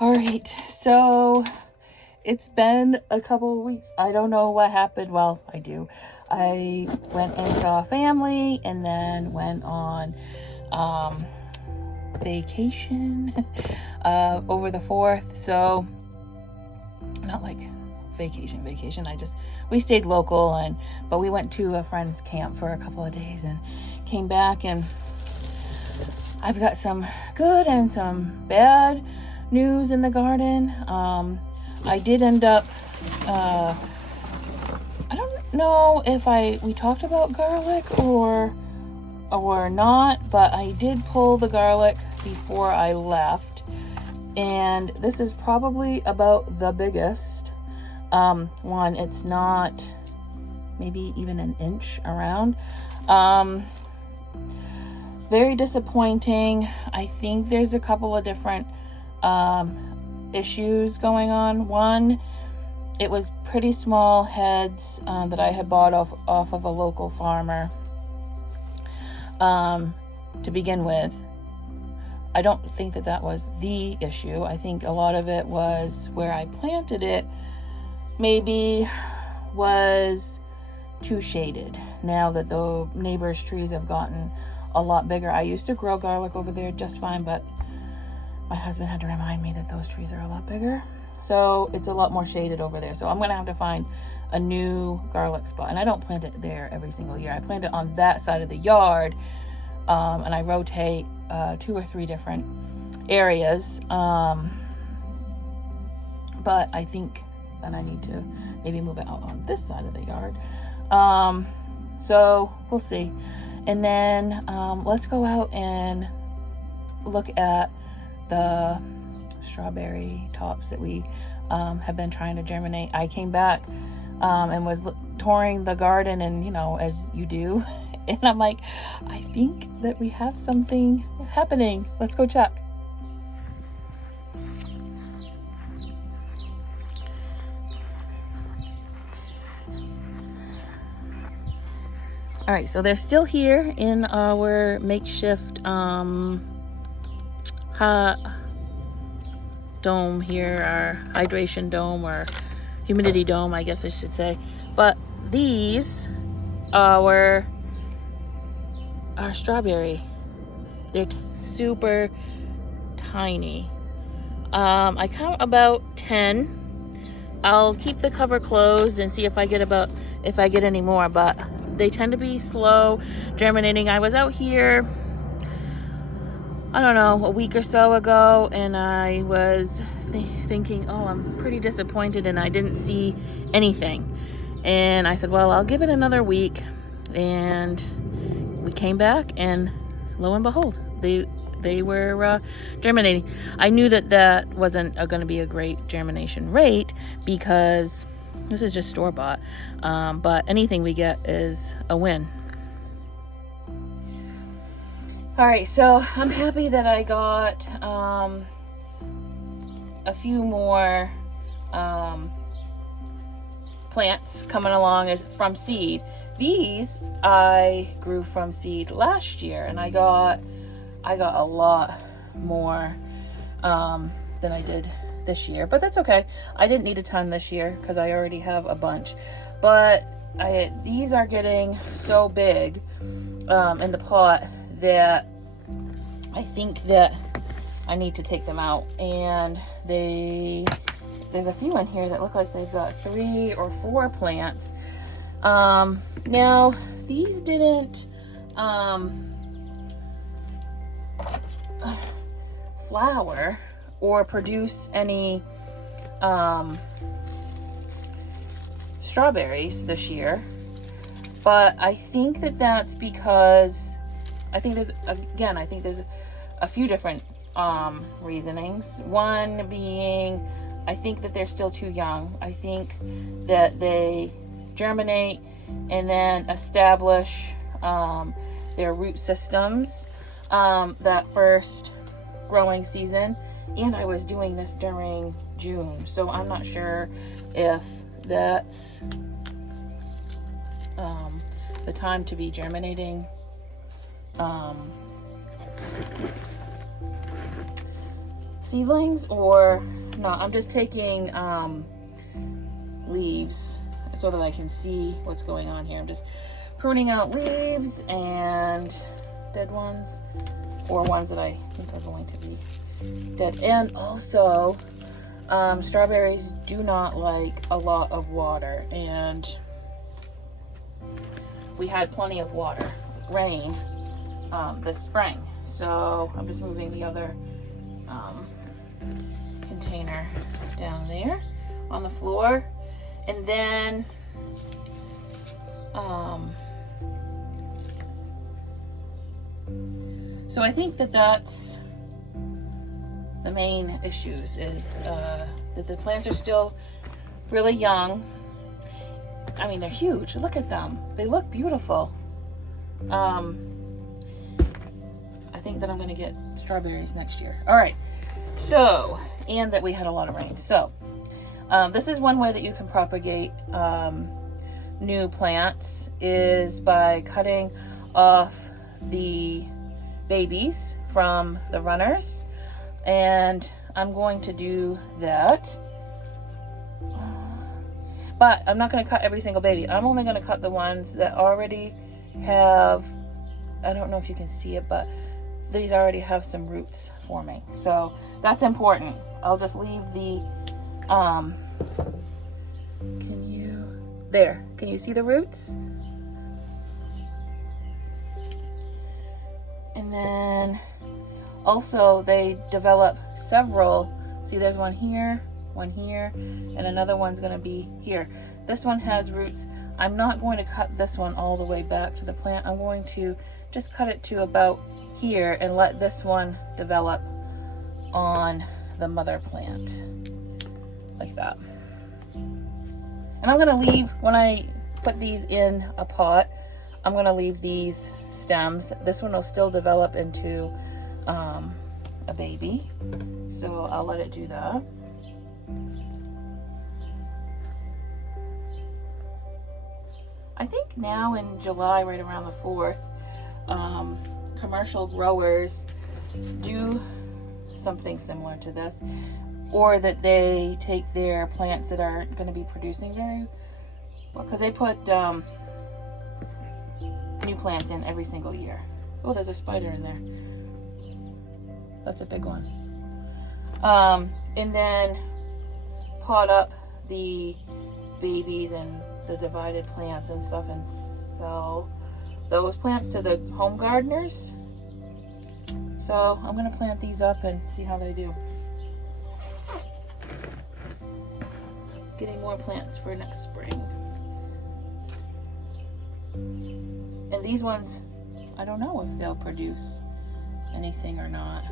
All right, so it's been a couple of weeks. I don't know what happened. Well, I do. I went and saw family and then went on vacation over the 4th. So not like vacation. We stayed local, but we went to a friend's camp for a couple of days and came back, and I've got some good and some bad news in the garden. I did end up, I don't know if we talked about garlic or not, but I did pull the garlic before I left, and this is probably about the biggest one. It's not maybe even an inch around. Very disappointing. I think there's a couple of different issues going on. One, it was pretty small heads that I had bought off of a local farmer to begin with. I don't think that was the issue. I think a lot of it was where I planted it maybe was too shaded. Now that the neighbors' trees have gotten a lot bigger. I used to grow garlic over there just fine, but my husband had to remind me that those trees are a lot bigger. So it's a lot more shaded over there. So I'm going to have to find a new garlic spot. And I don't plant it there every single year. I plant it on that side of the yard, and I rotate 2 or 3 different areas. But I think that I need to maybe move it out on this side of the yard. So we'll see. And then let's go out and look at the strawberry tops that we have been trying to germinate. I came back and was touring the garden, and as you do, and I'm like, I think that we have something happening. Let's go check. All right, so they're still here in our makeshift dome here, our hydration dome or humidity dome, I guess I should say. But these are our strawberry. They're super tiny. I count about 10. I'll keep the cover closed and see if I get any more, but they tend to be slow germinating. I was out here, I don't know, a week or so ago, and I was thinking, oh, I'm pretty disappointed, and I didn't see anything. And I said, well, I'll give it another week. And we came back, and lo and behold, they were germinating. I knew that wasn't going to be a great germination rate because this is just store-bought, but anything we get is a win. All right, so I'm happy that I got a few more plants coming along from seed. These I grew from seed last year, and I got a lot more than I did this year, but that's okay. I didn't need a ton this year because I already have a bunch, but these are getting so big in the pot that I think that I need to take them out. And there's a few in here that look like they've got 3 or 4 plants. Now these didn't flower or produce any strawberries this year, but I think that's because I think there's a few different reasonings. One being, I think that they're still too young. I think that they germinate and then establish their root systems that first growing season. And I was doing this during June, so I'm not sure if that's the time to be germinating seedlings, or no, I'm just taking leaves so that I can see what's going on here. I'm just pruning out leaves and dead ones, or ones that I think are going to be dead. And also, strawberries do not like a lot of water, and we had plenty of water, rain, this spring. So I'm just moving the other container down there on the floor. And then so I think that that's the main issues, is that the plants are still really young. I mean, they're huge. Look at them. They look beautiful. I think that I'm going to get strawberries next year. All right. So, and that we had a lot of rain. So, this is one way that you can propagate new plants, is by cutting off the babies from the runners. And I'm going to do that. But I'm not going to cut every single baby. I'm only going to cut the ones that already have, I don't know if you can see it, but these already have some roots forming. So that's important. I'll just leave the, can you see the roots? And then also they develop several, see there's one here, and another one's going to be here. This one has roots. I'm not going to cut this one all the way back to the plant. I'm going to just cut it to about here and let this one develop on the mother plant like that. And I'm going to leave, when I put these in a pot, I'm going to leave these stems. This one will still develop into a baby, so I'll let it do that. I think now in July, right around the 4th, commercial growers do something similar to this, or that they take their plants that aren't going to be producing very well, because they put new plants in every single year. Oh, there's a spider in there. That's a big one. And then pot up the babies and the divided plants and stuff and sell those plants to the home gardeners. So I'm going to plant these up and see how they do. Getting more plants for next spring. And these ones, I don't know if they'll produce anything or not.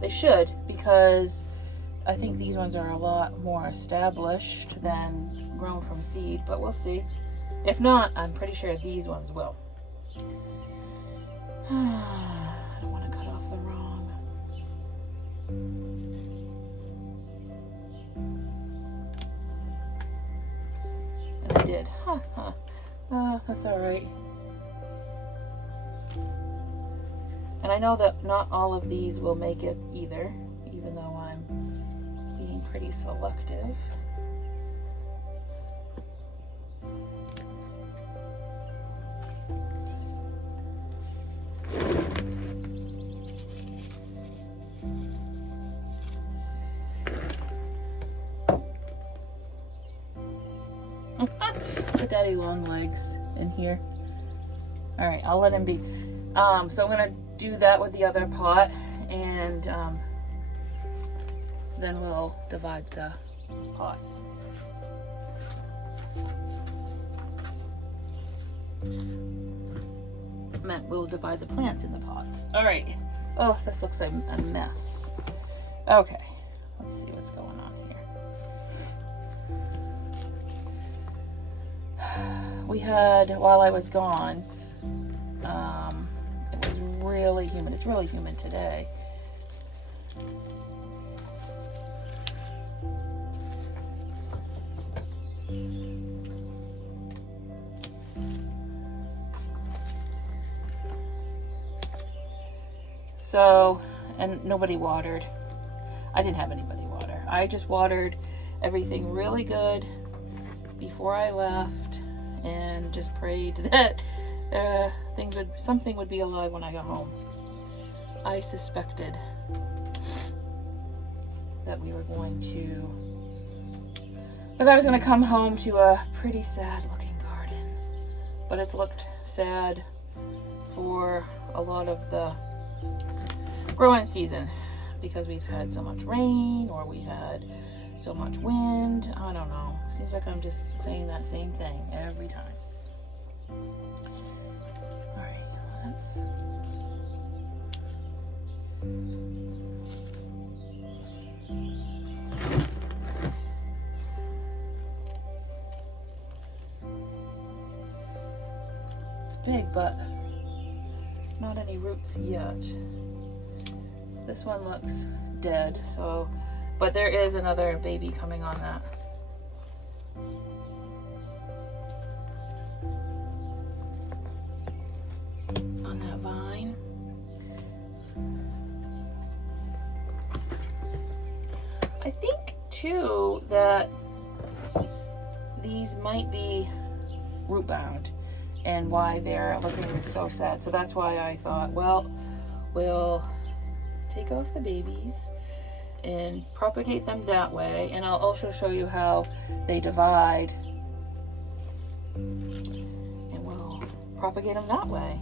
They should, because I think these ones are a lot more established than grown from seed, but we'll see. If not, I'm pretty sure these ones will. I don't want to cut off the wrong. And I did. That's all right. And I know that not all of these will make it either, even though I'm being pretty selective. Put Daddy long legs in here. All right, I'll let him be. So I'm gonna do that with the other pot, and then we'll divide the pots. We'll divide the plants in the pots. All right. Oh, this looks like a mess. Okay, let's see what's going on here. We had, while I was gone, it was really humid. It's really humid today. So, and nobody watered. I didn't have anybody water. I just watered everything really good before I left and just prayed that something would be alive when I got home. I suspected that I was going to come home to a pretty sad looking garden. But it's looked sad for a lot of the growing season because we've had so much rain or we had so much wind. I don't know. Seems like I'm just saying that same thing every time. All right, let's... It's big, but not any roots yet. This one looks dead, so, but there is another baby coming on that. On that vine. I think too that these might be root bound and why they're looking so sad. So that's why I thought, well, we'll take off the babies and propagate them that way, and I'll also show you how they divide and we'll propagate them that way.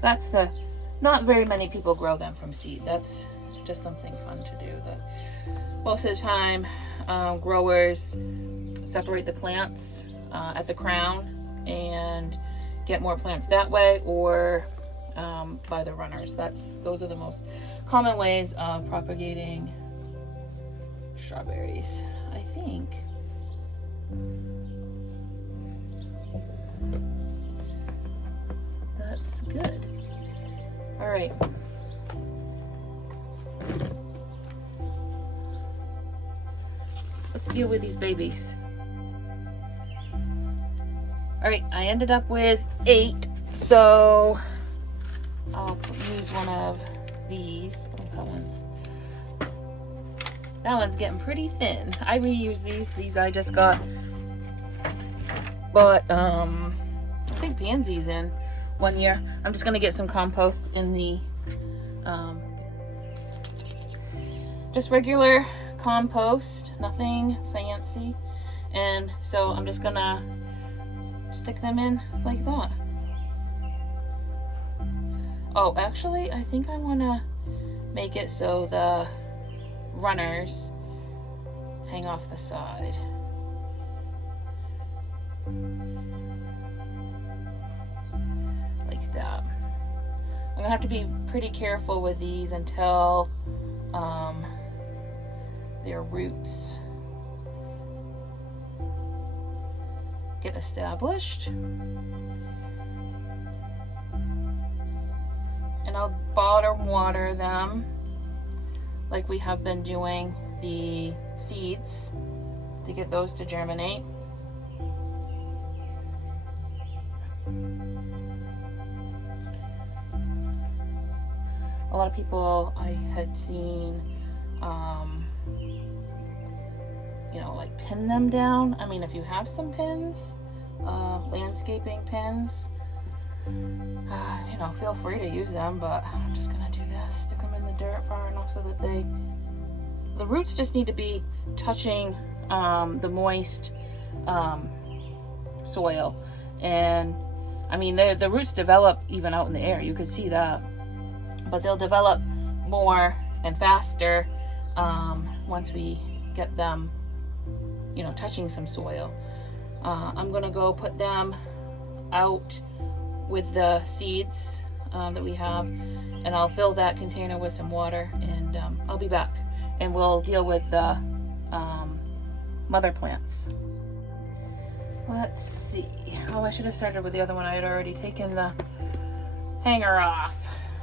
That's not very many people grow them from seed. That's just something fun to do. That most of the time growers separate the plants at the crown and get more plants that way, or by the runners. Those are the most common ways of propagating strawberries, I think. That's good. All right. Let's deal with these babies. All right, I ended up with 8, so I'll use one of these. Oh, that one's getting pretty thin. I reuse these. These I just got, but I think pansies in one year. I'm just gonna get some compost in the just regular compost, nothing fancy, and so I'm just gonna stick them in like that. Oh, actually, I think I want to make it so the runners hang off the side. Like that. I'm going to have to be pretty careful with these until their roots get established. And I'll bottom water them like we have been doing the seeds to get those to germinate. A lot of people I had seen like pin them down. I mean, if you have some pins, landscaping pins, feel free to use them, but I'm just gonna do this, stick them in the dirt far enough so that the roots just need to be touching the moist soil. And I mean, the roots develop even out in the air, you can see that, but they'll develop more and faster once we get them touching some soil. I'm gonna go put them out with the seeds that we have, and I'll fill that container with some water, and I'll be back and we'll deal with the mother plants. Let's see. Oh, I should have started with the other one. I had already taken the hanger off.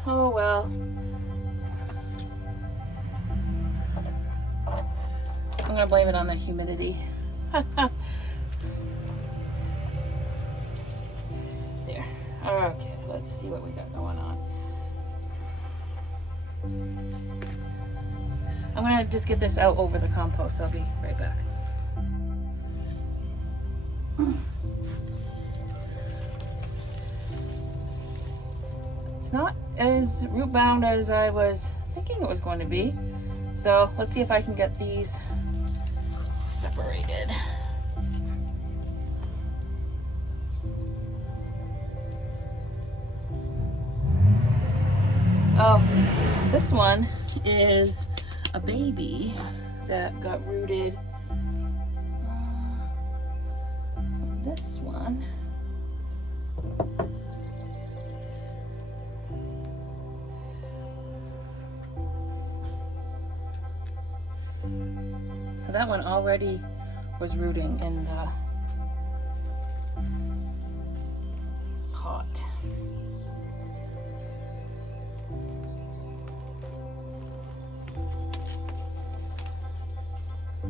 Oh well. I'm gonna blame it on the humidity. There. Okay, let's see what we got going on. I'm gonna just get this out over the compost. I'll be right back. It's not as root bound as I was thinking it was going to be. So let's see if I can get these separated. Oh, this one is a baby that got rooted. This one. So that one already was rooting in the pot.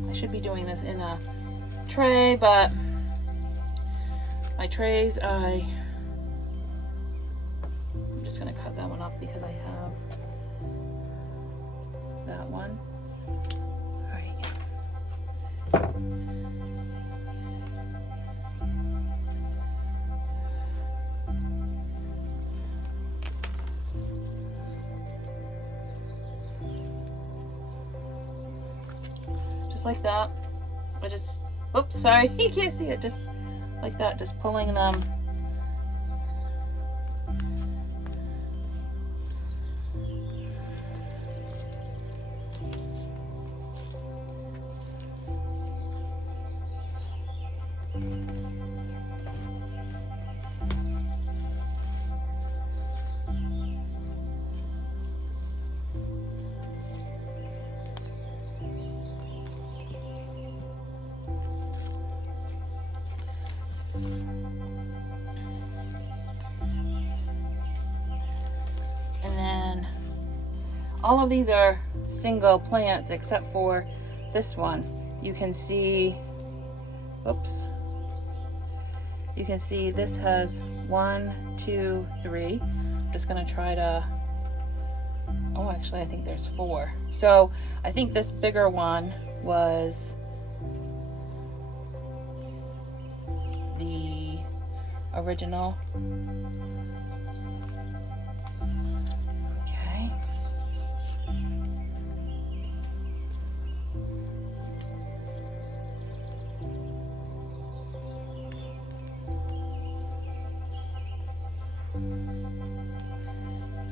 I should be doing this in a tray, but my trays, I'm just gonna cut that one off because I have that one. All right. Just like that. I just, oops, sorry, you can't see it. Just like that, just pulling them. And then all of these are single plants except for this one. You can see, oops, you can see this has 1, 2, 3. I'm just gonna try to, oh, actually I think there's 4. So I think this bigger one was the original. Okay.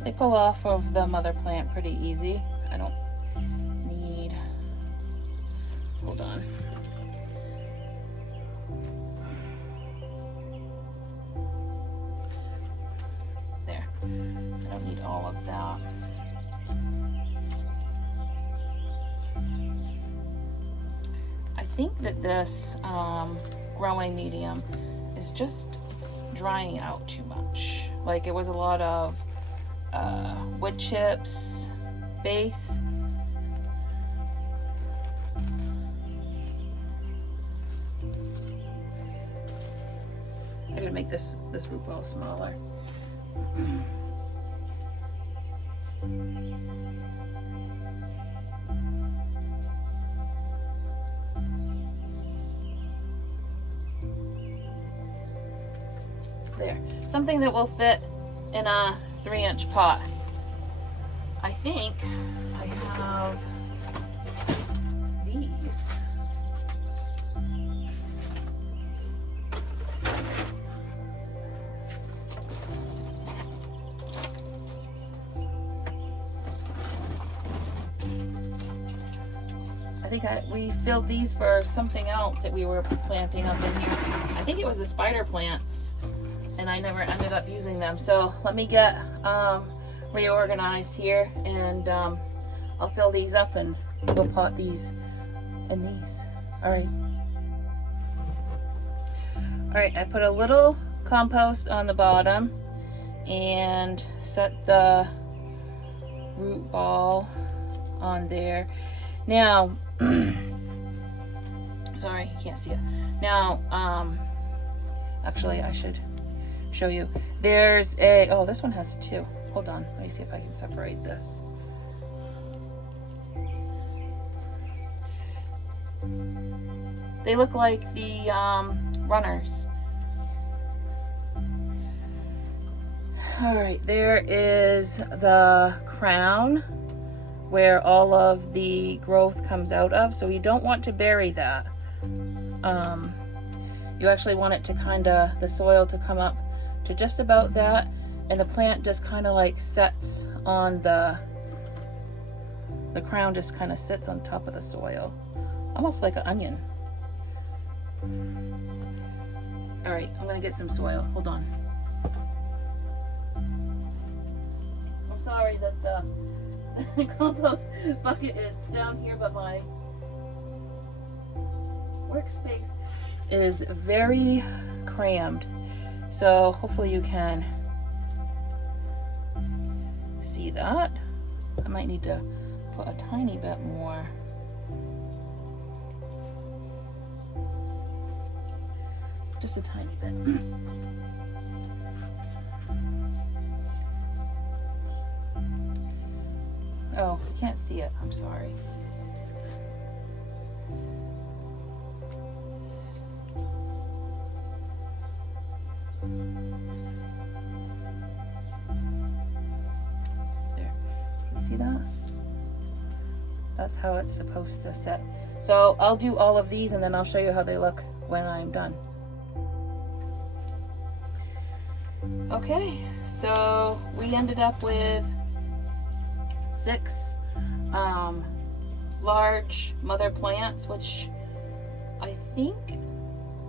They pull off of the mother plant pretty easy. I don't need, hold on. There, I don't need all of that. I think that this growing medium is just drying out too much. Like it was a lot of wood chips base. I gotta make this root ball smaller. There, something that will fit in a 3-inch pot. I think I have these. I think we filled these for something else that we were planting up in here. I think it was the spider plants, and I never ended up using them. So let me get reorganized here, and I'll fill these up and we'll pot these in these. All right, I put a little compost on the bottom and set the root ball on there. Now, sorry, you can't see it. Now, actually I should show you. There's a, oh, this one has 2. Hold on, let me see if I can separate this. They look like the runners. All right, there is the crown where all of the growth comes out of. So you don't want to bury that. You actually want it to the soil to come up to just about that, and the plant just kind of like sets on the crown, just kind of sits on top of the soil, almost like an onion. All right, I'm gonna get some soil. Hold on. I'm sorry that the compost bucket is down here, but my workspace is very crammed. So hopefully you can see that. I might need to put a tiny bit more. Just a tiny bit. Oh, you can't see it. I'm sorry. There. Can you see that? That's how it's supposed to set. So I'll do all of these and then I'll show you how they look when I'm done. Okay, so we ended up with 6 large mother plants, which I think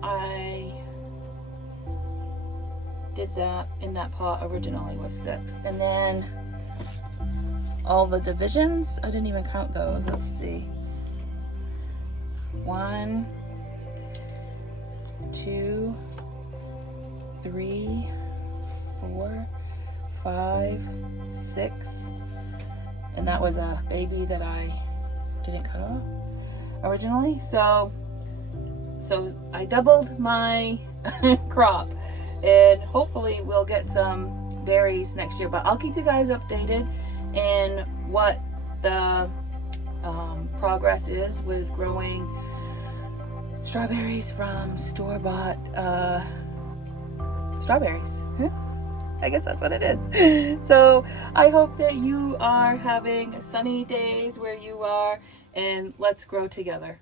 I did that in that pot originally was 6. And then all the divisions, I didn't even count those. Let's see. 1, 2, 3, 4, 5, 6. And that was a baby that I didn't cut off originally. So I doubled my crop, and hopefully we'll get some berries next year. But I'll keep you guys updated in what the progress is with growing strawberries from store-bought strawberries. I guess that's what it is. So I hope that you are having sunny days where you are, and let's grow together.